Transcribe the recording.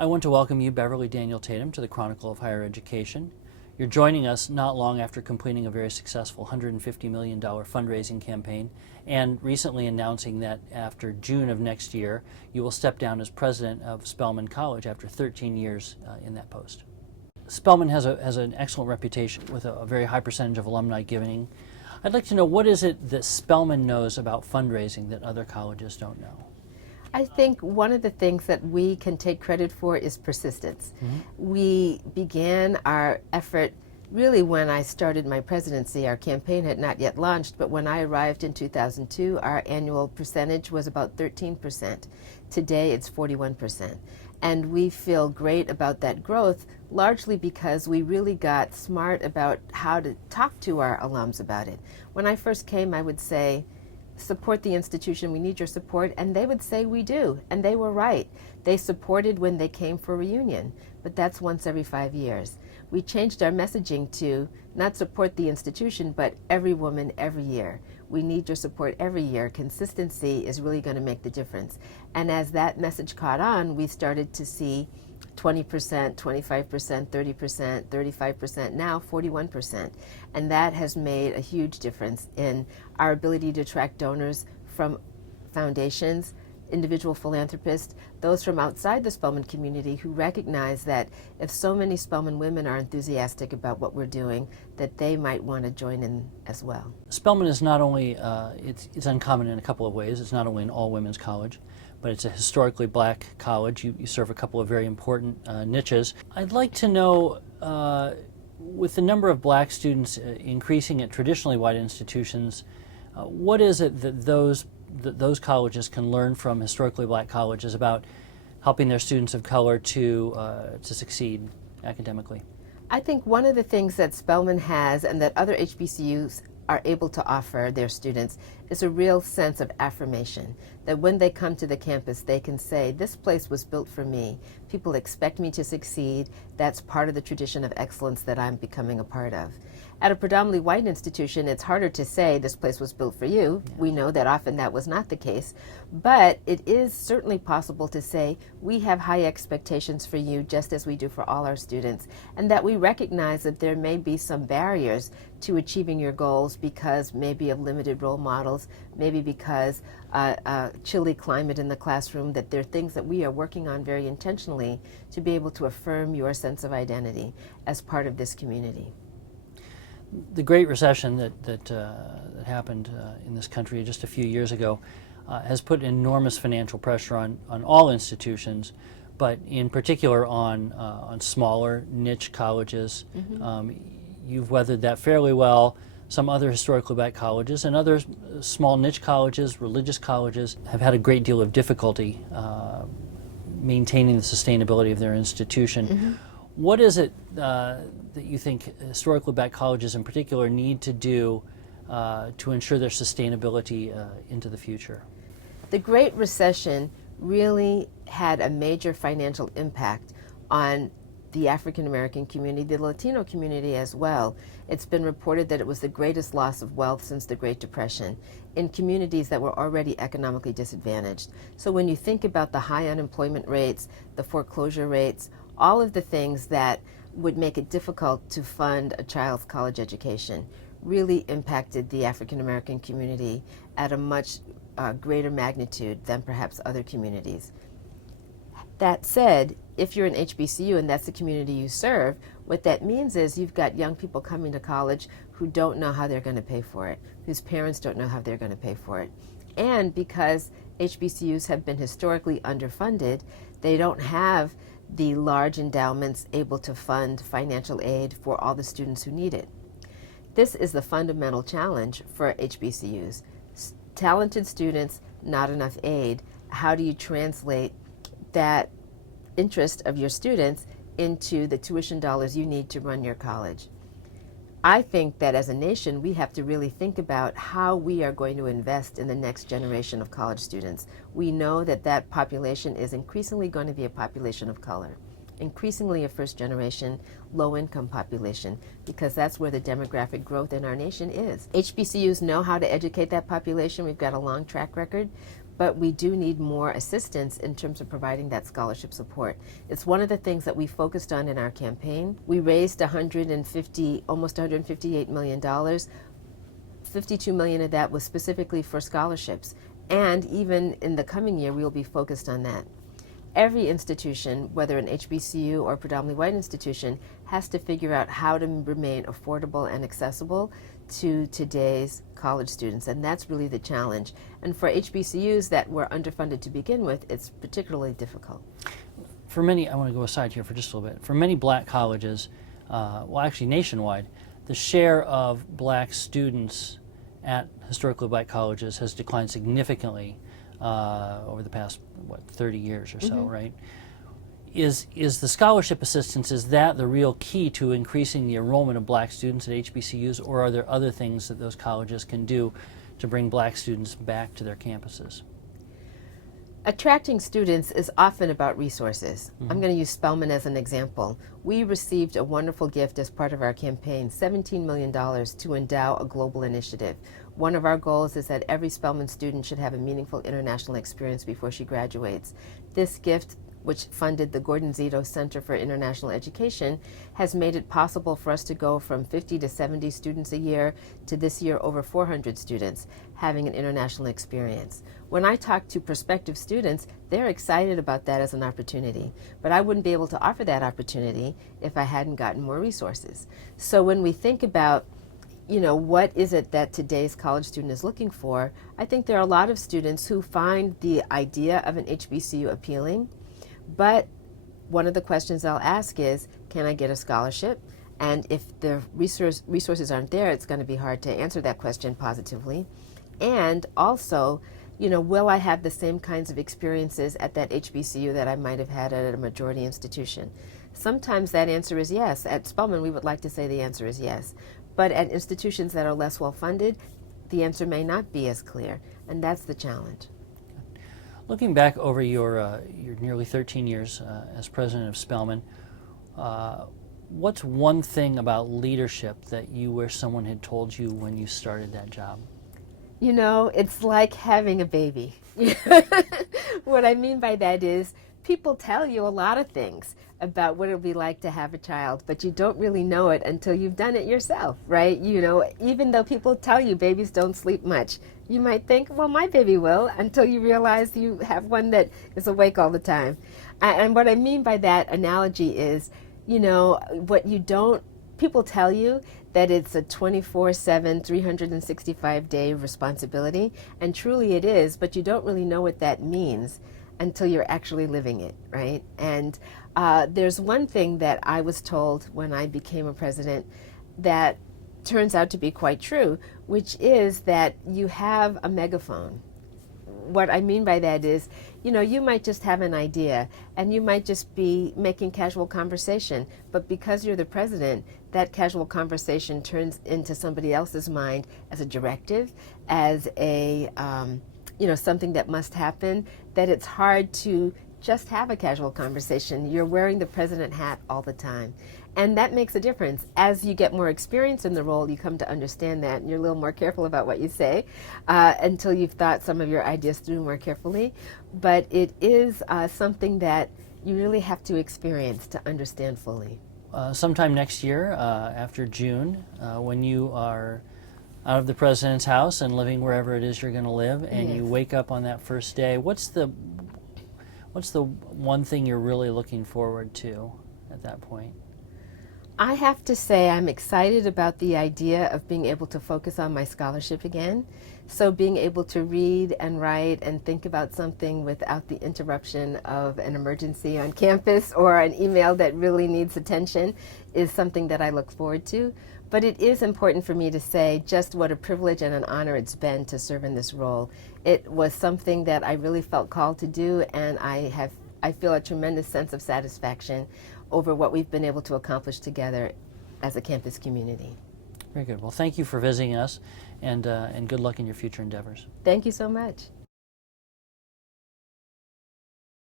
I want to welcome you, Beverly Daniel Tatum, to the Chronicle of Higher Education. You're joining us not long after completing a very successful $150 million fundraising campaign and recently announcing that after June of next year, you will step down as president of Spelman College after 13 years in that post. Spelman has an excellent reputation with a very high percentage of alumni giving. I'd like to know, what is it that Spelman knows about fundraising that other colleges don't know? I think one of the things that we can take credit for is persistence. We began our effort really when I started my presidency. Our campaign had not yet launched, but when I arrived in 2002, our annual percentage was about 13%. Today it's 41%. And we feel great about that growth, largely because we really got smart about how to talk to our alums about it. When I first came, I would say, support the institution, we need your support, and they would say we do, and they were right. They supported when they came for a reunion, but that's once every 5 years. We changed our messaging to not support the institution, but every woman every year. We need your support every year. Consistency is really going to make the difference. And as that message caught on, we started to see 20%, 25%, 30%, 35%, now 41%. And that has made a huge difference in our ability to attract donors from foundations, individual philanthropists, those from outside the Spelman community who recognize that if so many Spelman women are enthusiastic about what we're doing, that they might want to join in as well. Spelman is not only, it's uncommon in a couple of ways. It's not only an all-women's college, but it's a historically black college. You serve a couple of very important niches. I'd like to know, with the number of black students increasing at traditionally white institutions, what is it that those colleges can learn from historically black colleges about helping their students of color to succeed academically? I think one of the things that Spelman has and that other HBCUs are able to offer their students is a real sense of affirmation, that when they come to the campus they can say, this place was built for me. People expect me to succeed. That's part of the tradition of excellence that I'm becoming a part of. At a predominantly white institution, it's harder to say this place was built for you. Yes. We know that often that was not the case, but it is certainly possible to say we have high expectations for you just as we do for all our students, and that we recognize that there may be some barriers to achieving your goals because maybe of limited role models, maybe because chilly climate in the classroom, that there are things that we are working on very intentionally to be able to affirm your sense of identity as part of this community. The Great Recession that happened in this country just a few years ago has put enormous financial pressure on all institutions, but in particular on smaller niche colleges. You've weathered that fairly well. Some other historically black colleges and other small niche colleges, religious colleges, have had a great deal of difficulty maintaining the sustainability of their institution. What is it that you think historically black colleges in particular need to do to ensure their sustainability into the future? The Great Recession really had a major financial impact on the African American community, the Latino community as well. It's been reported that it was the greatest loss of wealth since the Great Depression in communities that were already economically disadvantaged. So when you think about the high unemployment rates, the foreclosure rates, all of the things that would make it difficult to fund a child's college education really impacted the African American community at a much greater magnitude than perhaps other communities. That said, if you're an HBCU and that's the community you serve, what that means is you've got young people coming to college who don't know how they're going to pay for it, whose parents don't know how they're going to pay for it. And because HBCUs have been historically underfunded, they don't have the large endowments able to fund financial aid for all the students who need it. This is the fundamental challenge for HBCUs. Talented students, not enough aid. How do you translate that interest of your students into the tuition dollars you need to run your college? I think that as a nation, we have to really think about how we are going to invest in the next generation of college students. We know that that population is increasingly going to be a population of color, increasingly a first-generation, low-income population, because that's where the demographic growth in our nation is. HBCUs know how to educate that population. We've got a long track record, but we do need more assistance in terms of providing that scholarship support. It's one of the things that we focused on in our campaign. We raised almost $158 million. 52 million of that was specifically for scholarships. And even in the coming year, we will be focused on that. Every institution, whether an HBCU or predominantly white institution, has to figure out how to remain affordable and accessible to today's college students, and that's really the challenge. And for HBCUs that were underfunded to begin with, it's particularly difficult. For many, I want to go aside here for just a little bit. For many black colleges, well, actually nationwide, the share of black students at historically black colleges has declined significantly over the past, 30 years or so, right? Is the scholarship assistance, is that the real key to increasing the enrollment of black students at HBCUs, or are there other things that those colleges can do to bring black students back to their campuses? Attracting students is often about resources. I'm going to use Spelman as an example. We received a wonderful gift as part of our campaign, $17 million to endow a global initiative. One of our goals is that every Spelman student should have a meaningful international experience before she graduates. This gift, which funded the Gordon Zito Center for International Education, has made it possible for us to go from 50 to 70 students a year to this year over 400 students having an international experience. When I talk to prospective students, they're excited about that as an opportunity, but I wouldn't be able to offer that opportunity if I hadn't gotten more resources. So when we think about what is it that today's college student is looking for, I think there are a lot of students who find the idea of an HBCU appealing, but one of the questions I'll ask is, can I get a scholarship? And if the resources aren't there, it's going to be hard to answer that question positively. And also, will I have the same kinds of experiences at that HBCU that I might have had at a majority institution? Sometimes that answer is yes. At Spelman, we would like to say the answer is yes. But at institutions that are less well-funded, the answer may not be as clear, and that's the challenge. Looking back over your nearly 13 years as president of Spelman, what's one thing about leadership that you wish someone had told you when you started that job? It's like having a baby. What I mean by that is people tell you a lot of things about what it'll be like to have a child, but you don't really know it until you've done it yourself, right? Even though people tell you babies don't sleep much, you might think, well, my baby will, until you realize you have one that is awake all the time. And what I mean by that analogy is, people tell you that it's a 24/7, 365-day responsibility, and truly it is, but you don't really know what that means until you're actually living it, right? And there's one thing that I was told when I became a president that turns out to be quite true, which is that you have a megaphone. What I mean by that is, you might just have an idea and you might just be making casual conversation, but because you're the president, that casual conversation turns into somebody else's mind as a directive, as a something that must happen, that it's hard to just have a casual conversation. You're wearing the president hat all the time. And that makes a difference. As you get more experience in the role, you come to understand that, and you're a little more careful about what you say until you've thought some of your ideas through more carefully. But it is something that you really have to experience to understand fully. Sometime next year, after June, when you are out of the president's house and living wherever it is you're going to live, and you wake up on that first day, what's the one thing you're really looking forward to at that point? I have to say I'm excited about the idea of being able to focus on my scholarship again. So being able to read and write and think about something without the interruption of an emergency on campus or an email that really needs attention is something that I look forward to. But it is important for me to say just what a privilege and an honor it's been to serve in this role. It was something that I really felt called to do, and I feel a tremendous sense of satisfaction over what we've been able to accomplish together as a campus community. Very good. Well, thank you for visiting us, and good luck in your future endeavors. Thank you so much.